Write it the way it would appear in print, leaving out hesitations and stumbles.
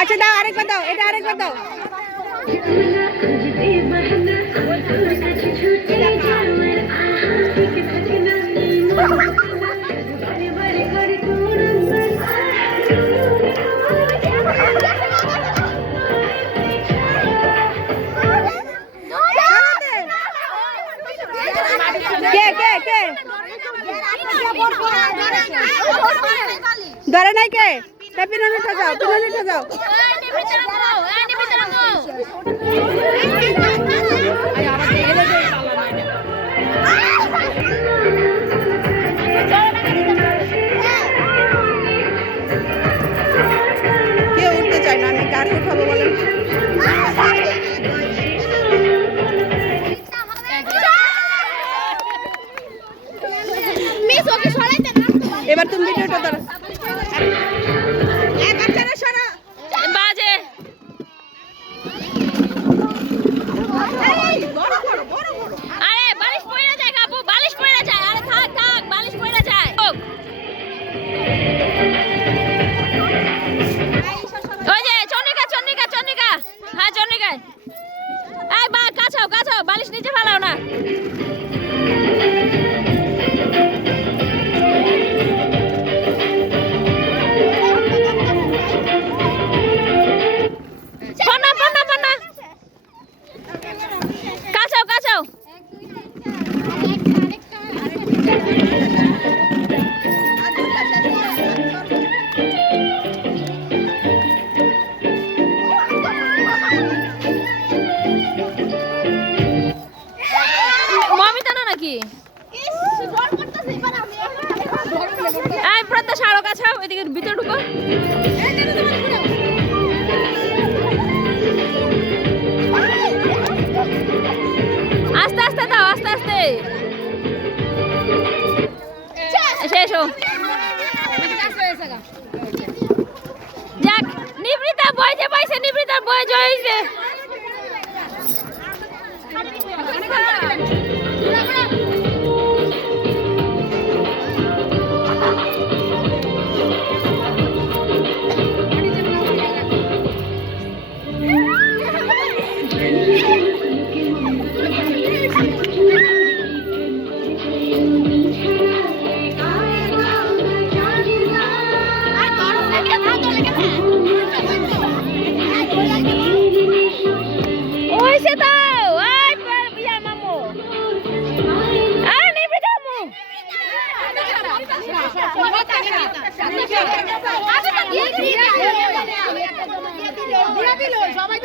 আচ্ছা দাও, আরেকবার দাও, এটা আরেকবার দাও। কে কে কে ধরে নাই কে? পিছনে উঠে যাও, পিছনে উঠে যাও। কেউ উঠতে চায় না, আমি কার উঠাবো বলেন? এবার তুমি ভিডিওটা ধরো। বাজে আরে বালিশ পড়ে যায় কাপু, বালিশ পড়ে যায়। আরে থাক থাক, বালিশ পড়ে যায়। ওই যে চন্দ্রিকা চন্দ্রিকা চন্দ্রিকা, হ্যাঁ চন্দ্রিকা। এই বা কাছাও কাছাও, বালিশ নিচে ফেলাও না। কাছাও কাছাও। মমিতা না নাকি? এই প্রত্যাশা আরো কাছাও, এদিকে ভিতরে ঢুকো। আস্তে আস্তে দাও, আস্তে আস্তে। এসো যাক, নিবৃতা বয় যে পাইছে, নিবৃতার বয় জয় হইছে। সবাই